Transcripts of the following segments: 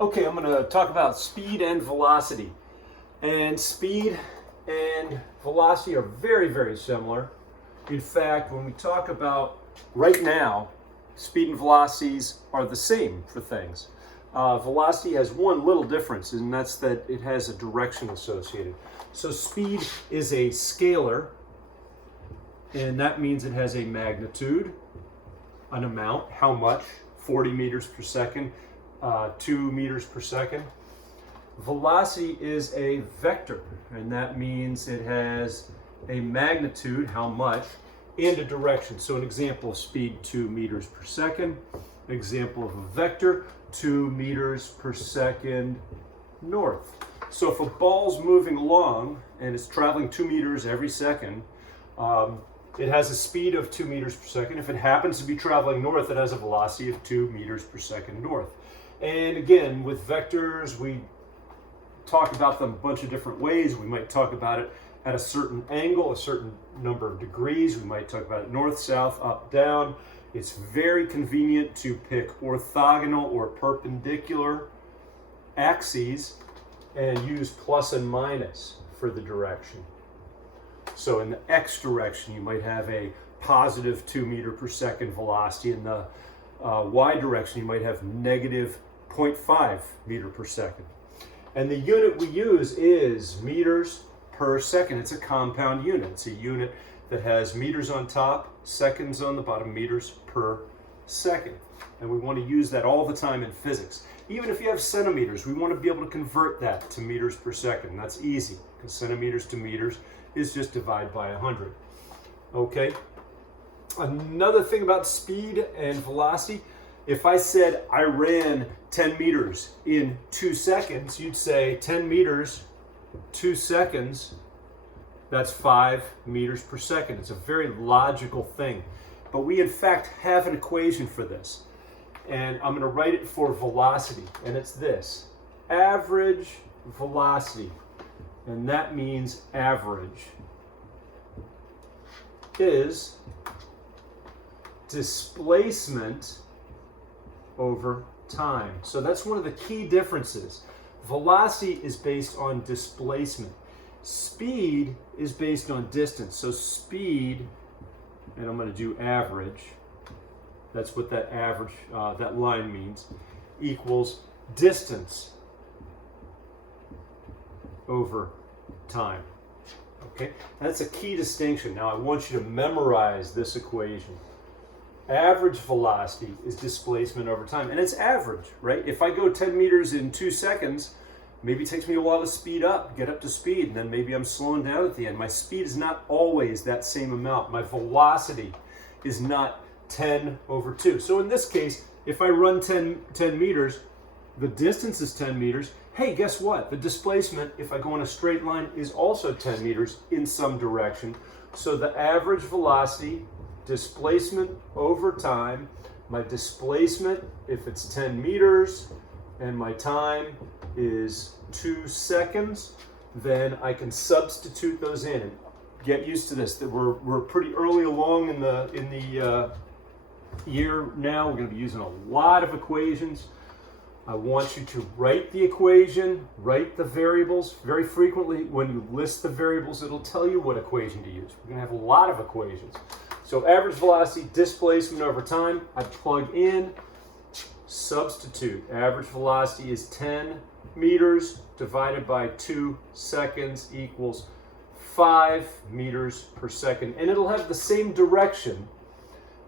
Okay, I'm going to talk about speed and velocity. And speed and velocity are very, very similar. In fact, when we talk about right now, speed and velocities are the same for things. Velocity has one little difference, and that's that it has a direction associated. So speed is a scalar, and that means it has a magnitude, an amount, how much, 40 meters per second, 2 meters per second. Velocity is a vector, and that means it has a magnitude, how much, and a direction. So an example of speed, 2 meters per second. An example of a vector, 2 meters per second north. So if a ball's moving along and it's traveling 2 meters every second, it has a speed of 2 meters per second. If it happens to be traveling north, it has a velocity of 2 meters per second north. And again, with vectors, we talk about them a bunch of different ways. We might talk about it at a certain angle, a certain number of degrees. We might talk about it north, south, up, down. It's very convenient to pick orthogonal or perpendicular axes and use plus and minus for the direction. So in the x direction, you might have a positive 2 meter per second velocity. In the y direction, you might have negative 0.5 meter per second. And the unit we use is meters per second. It's a compound unit. It's a unit that has meters on top, seconds on the bottom, meters per second. And we want to use that all the time in physics. Even if you have centimeters, we want to be able to convert that to meters per second. That's easy, because centimeters to meters is just divide by 100. Okay? Another thing about speed and velocity, if I said I ran 10 meters in 2 seconds, you'd say 10 meters, 2 seconds, that's 5 meters per second. It's a very logical thing. But we in fact have an equation for this. And I'm going to write it for velocity. And it's this: average velocity. And that means average is displacement over time. So that's one of the key differences. Velocity is based on displacement. Speed is based on distance. So speed, and I'm going to do average, that's what that average, that line means, equals distance over time. Okay, that's a key distinction. Now I want you to memorize this equation. Average velocity is displacement over time, and it's average, right? If I go 10 meters in 2 seconds, maybe it takes me a while to speed up, get up to speed, and then maybe I'm slowing down at the end. My speed is not always that same amount. My velocity is not 10 over 2. So in this case, if I run 10 meters, the distance is 10 meters. Hey, guess what? The displacement, if I go in a straight line, is also 10 meters in some direction. So the average velocity, displacement over time, my displacement, if it's 10 meters, and my time is 2 seconds, then I can substitute those in. And get used to this, that we're pretty early along in the year now. We're going to be using a lot of equations. I want you to write the equation, write the variables. Very frequently, when you list the variables, it'll tell you what equation to use. We're going to have a lot of equations. So average velocity, displacement over time, I plug in, substitute. Average velocity is 10 meters divided by 2 seconds equals 5 meters per second. And it'll have the same direction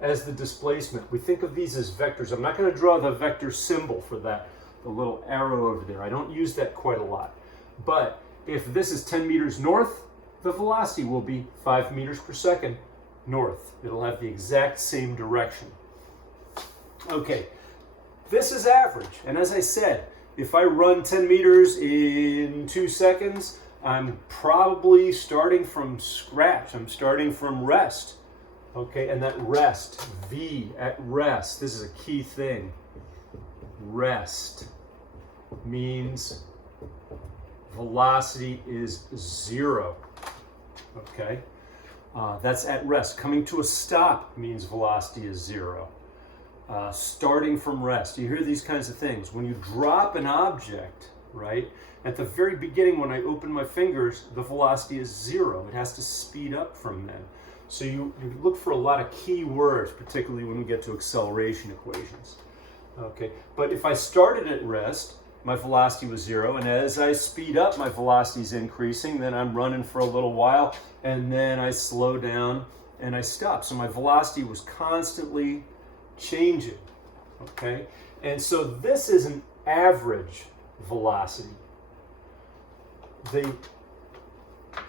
as the displacement. We think of these as vectors. I'm not going to draw the vector symbol for that, the little arrow over there. I don't use that quite a lot. But if this is 10 meters north, the velocity will be 5 meters per second north. It'll have the exact same direction. Okay, this is average. And as I said, if I run 10 meters in 2 seconds, I'm probably starting from scratch. I'm starting from rest. Okay, and that rest, V at rest, this is a key thing. Rest means velocity is 0. Okay, that's at rest. Coming to a stop means velocity is 0. starting from rest. You hear these kinds of things. When you drop an object, right, at the very beginning when I open my fingers, the velocity is 0. It has to speed up from then. So you look for a lot of key words, particularly when we get to acceleration equations. Okay, but if I started at rest, my velocity was 0, and as I speed up, my velocity is increasing. Then I'm running for a little while, and then I slow down and I stop. So my velocity was constantly changing. Okay, and so this is an average velocity. The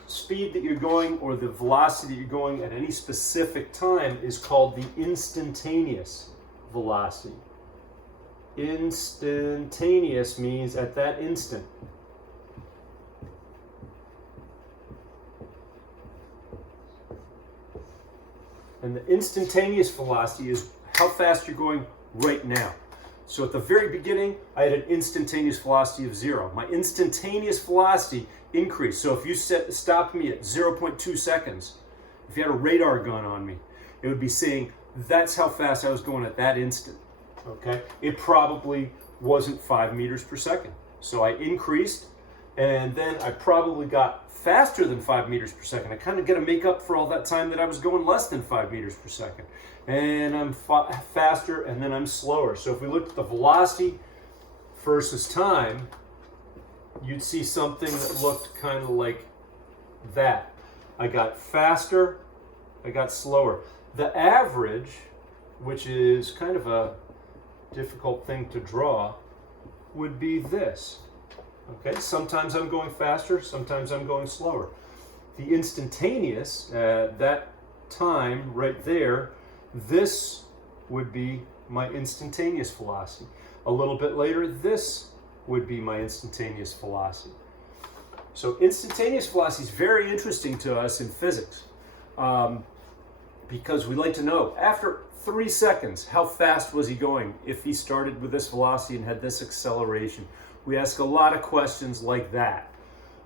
speed that you're going, or the velocity that you're going at any specific time, is called the instantaneous velocity. Instantaneous means at that instant. And the instantaneous velocity is how fast you're going right now. So at the very beginning, I had an instantaneous velocity of 0. My instantaneous velocity increased. So if you stopped me at 0.2 seconds, if you had a radar gun on me, it would be saying that's how fast I was going at that instant. Okay, it probably wasn't 5 meters per second. So I increased, and then I probably got faster than 5 meters per second. I kind of got to make up for all that time that I was going less than 5 meters per second. And I'm faster, and then I'm slower. So if we looked at the velocity versus time, you'd see something that looked kind of like that. I got faster, I got slower. The average, which is kind of a difficult thing to draw, would be this. Okay, sometimes I'm going faster, sometimes I'm going slower. The instantaneous, that time right there, this would be my instantaneous velocity. A little bit later, this would be my instantaneous velocity. So instantaneous velocity is very interesting to us in physics, because we like to know, after 3 seconds, how fast was he going if he started with this velocity and had this acceleration? We ask a lot of questions like that.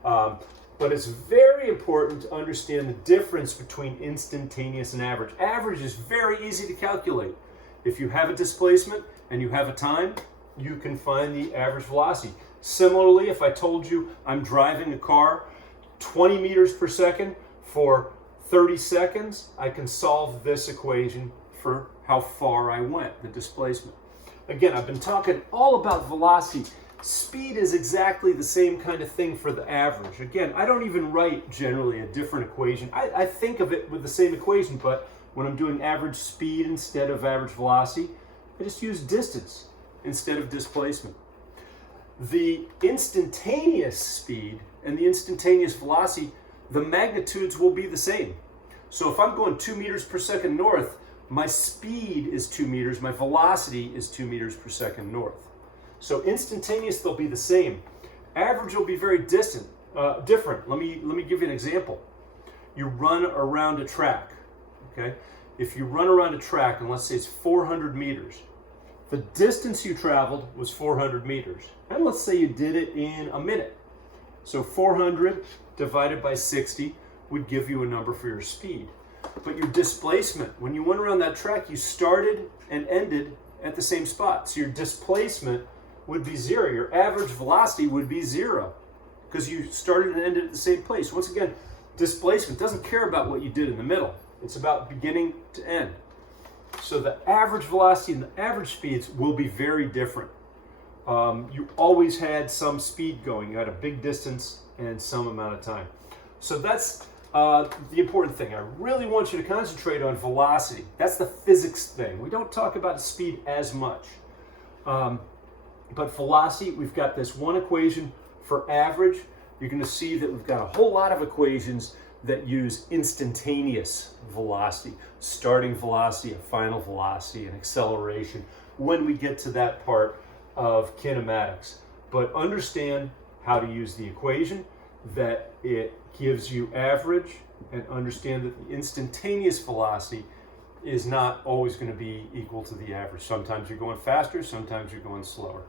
But it's very important to understand the difference between instantaneous and average. Average is very easy to calculate. If you have a displacement and you have a time, you can find the average velocity. Similarly, if I told you I'm driving a car 20 meters per second for 30 seconds, I can solve this equation for how far I went, the displacement. Again, I've been talking all about velocity. Speed is exactly the same kind of thing for the average. Again, I don't even write generally a different equation. I think of it with the same equation, but when I'm doing average speed instead of average velocity, I just use distance instead of displacement. The instantaneous speed and the instantaneous velocity, the magnitudes will be the same. So if I'm going 2 meters per second north, my speed is 2 meters, my velocity is 2 meters per second north. So instantaneous, they'll be the same. Average will be very different. Let me give you an example. You run around a track, okay? If you run around a track, and let's say it's 400 meters, the distance you traveled was 400 meters. And let's say you did it in a minute. So 400 divided by 60 would give you a number for your speed. But your displacement, when you went around that track, you started and ended at the same spot. So your displacement would be 0. Your average velocity would be 0 because you started and ended at the same place. Once again, displacement doesn't care about what you did in the middle. It's about beginning to end. So the average velocity and the average speeds will be very different. You always had some speed going. You had a big distance and some amount of time. So that's the important thing. I really want you to concentrate on velocity. That's the physics thing. We don't talk about speed as much. But velocity, we've got this one equation for average. You're going to see that we've got a whole lot of equations that use instantaneous velocity, starting velocity, a final velocity, and acceleration when we get to that part of kinematics. But understand how to use the equation, that it gives you average, and understand that the instantaneous velocity is not always going to be equal to the average. Sometimes you're going faster, sometimes you're going slower.